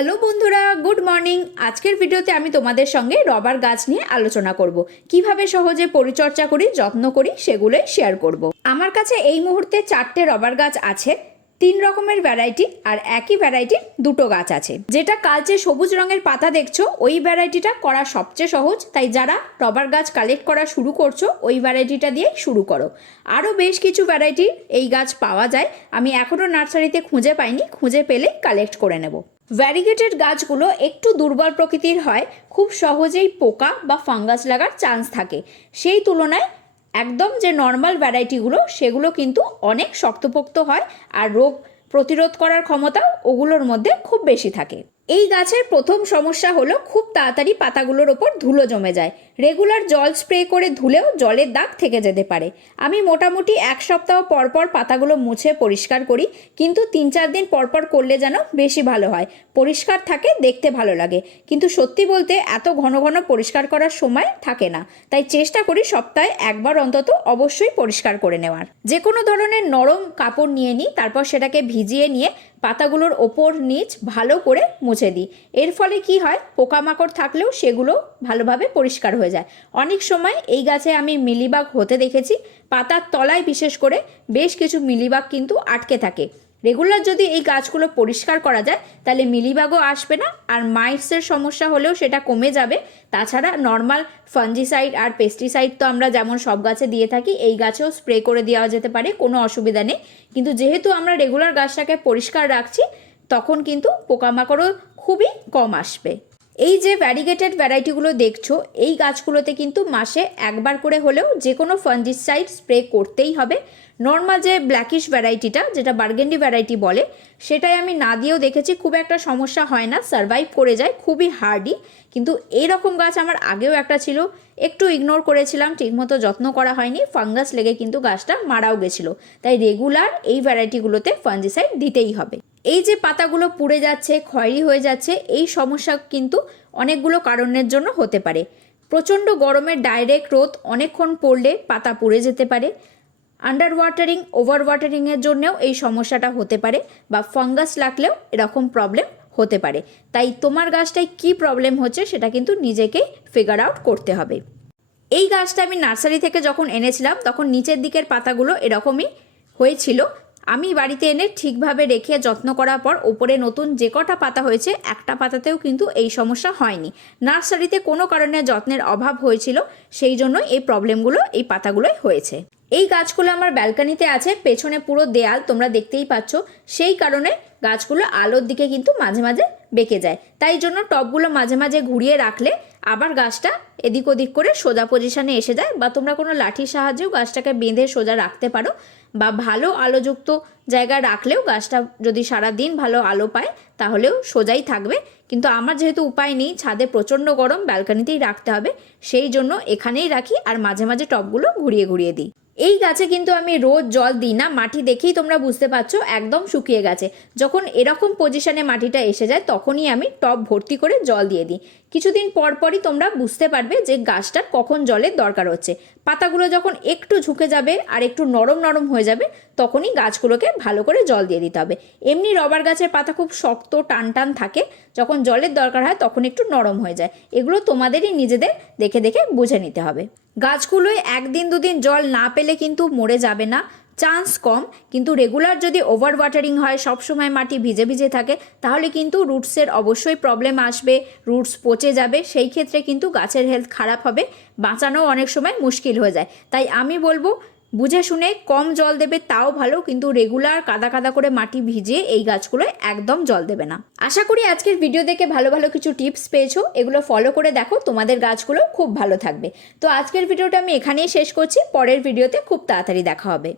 Hello বন্ধুরা, good morning. আজকের ভিডিওতে আমি তোমাদের সঙ্গে রবার গাছ নিয়ে আলোচনা করব। কিভাবে সহজে পরিচর্যা করি, যত্ন করি, সেগুলোই শেয়ার করব। আমার কাছে এই মুহূর্তে 4টে রবার গাছ আছে। 3 রকমের ভ্যারাইটি আর একই ভ্যারাইটির 2টো গাছ আছে। যেটা কালচে সবুজ রঙের পাতা দেখছো, ওই ভ্যারাইটিটা করা সবচেয়ে সহজ। তাই যারা রবার গাছ কালেক্ট করা শুরু করছো, ওই ভ্যারাইটিটা দিয়ে শুরু করো। আরও বেশ কিছু ভ্যারাইটির এই গাছ পাওয়া যায়, আমি এখনও নার্সারিতে খুঁজে পাইনি, খুঁজে পেলে কালেক্ট করে নেব। ভ্যারিগেটেড গাছগুলো একটু দুর্বল প্রকৃতির হয়, খুব সহজেই পোকা বা ফাঙ্গাস লাগার চান্স থাকে। সেই তুলনায় একদম যে নর্মাল ভ্যারাইটিগুলো, সেগুলো কিন্তু অনেক শক্তপোক্ত হয় আর রোগ প্রতিরোধ করার ক্ষমতাও ওগুলোর মধ্যে খুব বেশি থাকে। এই গাছের প্রথম সমস্যা হলো খুব তাড়াতাড়ি পাতাগুলোর ওপর ধুলো জমে যায়। রেগুলার জল স্প্রে করে ধুলেও জলের দাগ থেকে যেতে পারে। আমি মোটামুটি 1 সপ্তাহ পরপর পাতাগুলো মুছে পরিষ্কার করি, কিন্তু 3-4 দিন পরপর করলে যেন বেশি ভালো হয়। পরিষ্কার থাকে, দেখতে ভালো লাগে, কিন্তু সত্যি বলতে এত ঘন ঘন পরিষ্কার করার সময় থাকে না। তাই চেষ্টা করি সপ্তাহে একবার অন্তত অবশ্যই পরিষ্কার করে নেওয়ার। যে কোনো ধরনের নরম কাপড় নিয়ে নিই, তারপর সেটাকে ভিজিয়ে নিয়ে পাতাগুলোর ওপর নিচ ভালো করে মুছে দিই। এর ফলে কি হয়, পোকামাকড় থাকলেও সেগুলো ভালোভাবে পরিষ্কার হয়ে যায়। অনেক সময় এই গাছে আমি মিলিবাগ হতে দেখেছি। পাতার তলায় বিশেষ করে বেশ কিছু মিলিবাগ কিন্তু আটকে থাকে। রেগুলার যদি এই গাছগুলো পরিষ্কার করা যায়, তাহলে মিলিবাগও আসবে না, আর মাইটসের সমস্যা হলেও সেটা কমে যাবে। তাছাড়া নর্মাল ফাঞ্জিসাইড আর পেস্টিসাইড তো আমরা যেমন সব গাছে দিয়ে থাকি, এই গাছেও স্প্রে করে দেওয়া যেতে পারে, কোনো অসুবিধা নেই। কিন্তু যেহেতু আমরা রেগুলার গাছটাকে পরিষ্কার রাখছি, তখন কিন্তু পোকামাকড়ও খুবই কম আসবে। এই যে ভ্যারিগেটেড ভ্যারাইটিগুলো দেখছো, এই গাছগুলোতে কিন্তু মাসে একবার করে হলেও যে কোনো ফাঞ্জিসাইড স্প্রে করতেই হবে। নর্মাল যে ব্ল্যাকিশ ভ্যারাইটিটা, যেটা বার্গেন্ডি ভ্যারাইটি বলে, সেটাই আমি না দিয়েও দেখেছি, খুব একটা সমস্যা হয় না, সারভাইভ করে যায়, খুবই হার্ডি। কিন্তু এইরকম গাছ আমার আগেও একটা ছিল, একটু ইগনোর করেছিলাম, ঠিকমতো যত্ন করা হয়নি, ফাঙ্গাস লেগে কিন্তু গাছটা মারাও গেছিলো। তাই রেগুলার এই ভ্যারাইটিগুলোতে ফাঞ্জিসাইড দিতেই হবে। এই যে পাতাগুলো পুড়ে যাচ্ছে, খয়েরি হয়ে যাচ্ছে, এই সমস্যা কিন্তু অনেকগুলো কারণের জন্য হতে পারে। প্রচণ্ড গরমের ডাইরেক্ট রোদ অনেকক্ষণ পড়লে পাতা পুড়ে যেতে পারে। আন্ডার ওয়াটারিং, ওভার ওয়াটারিংয়ের জন্যও এই সমস্যাটা হতে পারে, বা ফাঙ্গাস লাগলেও এরকম প্রবলেম হতে পারে। তাই তোমার গাছটায় কী প্রবলেম হচ্ছে সেটা কিন্তু নিজেকেই ফিগার আউট করতে হবে। এই গাছটা আমি নার্সারি থেকে যখন এনেছিলাম, তখন নিচের দিকের পাতাগুলো এরকমই হয়েছিল। আমি বাড়িতে এনে ঠিকভাবে রেখে যত্ন করার পর ওপরে নতুন যে কটা পাতা হয়েছে, একটা পাতাতেও কিন্তু এই সমস্যা হয়নি। নার্সারিতে কোনো কারণে যত্নের অভাব হয়েছিল, সেই জন্য এই প্রবলেমগুলো এই পাতাগুলোই হয়েছে। এই গাছগুলো আমার ব্যালকনিতে আছে, পেছনে পুরো দেয়াল তোমরা দেখতেই পাচ্ছ। সেই কারণে গাছগুলো আলোর দিকে কিন্তু মাঝে মাঝে বেঁকে যায়। তাই জন্য টবগুলো মাঝে মাঝে ঘুরিয়ে রাখলে আবার গাছটা এদিক ওদিক করে সোজা পজিশনে এসে যায়। বা তোমরা কোনো লাঠির সাহায্যেও গাছটাকে বেঁধে সোজা রাখতে পারো, বা ভালো আলোযুক্ত জায়গায় রাখলেও গাছটা যদি সারাদিন ভালো আলো পায় তাহলেও সোজাই থাকবে। কিন্তু আমার যেহেতু উপায় নেই, ছাদে প্রচণ্ড গরম, ব্যালকনিতেই রাখতে হবে, সেই জন্য এখানেই রাখি আর মাঝে মাঝে টবগুলো ঘুরিয়ে ঘুরিয়ে দিই। এই গাছে কিন্তু আমি রোজ জল দিই না, মাটি দেখেই তোমরা বুঝতে পারছো একদম শুকিয়ে গেছে। যখন এরকম পজিশনে মাটিটা এসে যায়, তখনই আমি টব ভর্তি করে জল দিয়ে দিই। কিছুদিন পরপরই তোমরা বুঝতে পারবে যে গাছটার কখন জলের দরকার হচ্ছে। পাতাগুলো যখন একটু ঝুঁকে যাবে আর একটু নরম নরম হয়ে যাবে, তখনই গাছগুলোকে ভালো করে জল দিয়ে দিতে হবে। এমনি রবার গাছের পাতা খুব শক্ত টান টান থাকে, যখন জলের দরকার হয় তখন একটু নরম হয়ে যায়। এগুলো তোমাদেরই নিজেদের দেখে দেখে বুঝে নিতে হবে। গাছগুলোয় 1-2 দিন জল না পেলে কিন্তু মরে যাবে না, চান্স কম। কিন্তু রেগুলার যদি ওভার ওয়াটারিং হয়, সবসময় মাটি ভিজে ভিজে থাকে, তাহলে কিন্তু রুটসের অবশ্যই প্রবলেম আসবে, রুটস পচে যাবে। সেই ক্ষেত্রে কিন্তু গাছের হেলথ খারাপ হবে, বাঁচানো অনেক সময় মুশকিল হয়ে যায়। তাই আমি বলবো, বুঝে শুনে কম জল দেবে তাও ভালো, কিন্তু রেগুলার কাদা কাদা করে মাটি ভিজিয়ে এই গাছগুলোয় একদম জল দেবে না। আশা করি আজকের ভিডিও দেখে ভালো ভালো কিছু টিপস পেয়েছো, এগুলো ফলো করে দেখো, তোমাদের গাছগুলো খুব ভালো থাকবে। তো আজকের ভিডিওটা আমি এখানেই শেষ করছি, পরের ভিডিওতে খুব তাড়াতাড়ি দেখা হবে।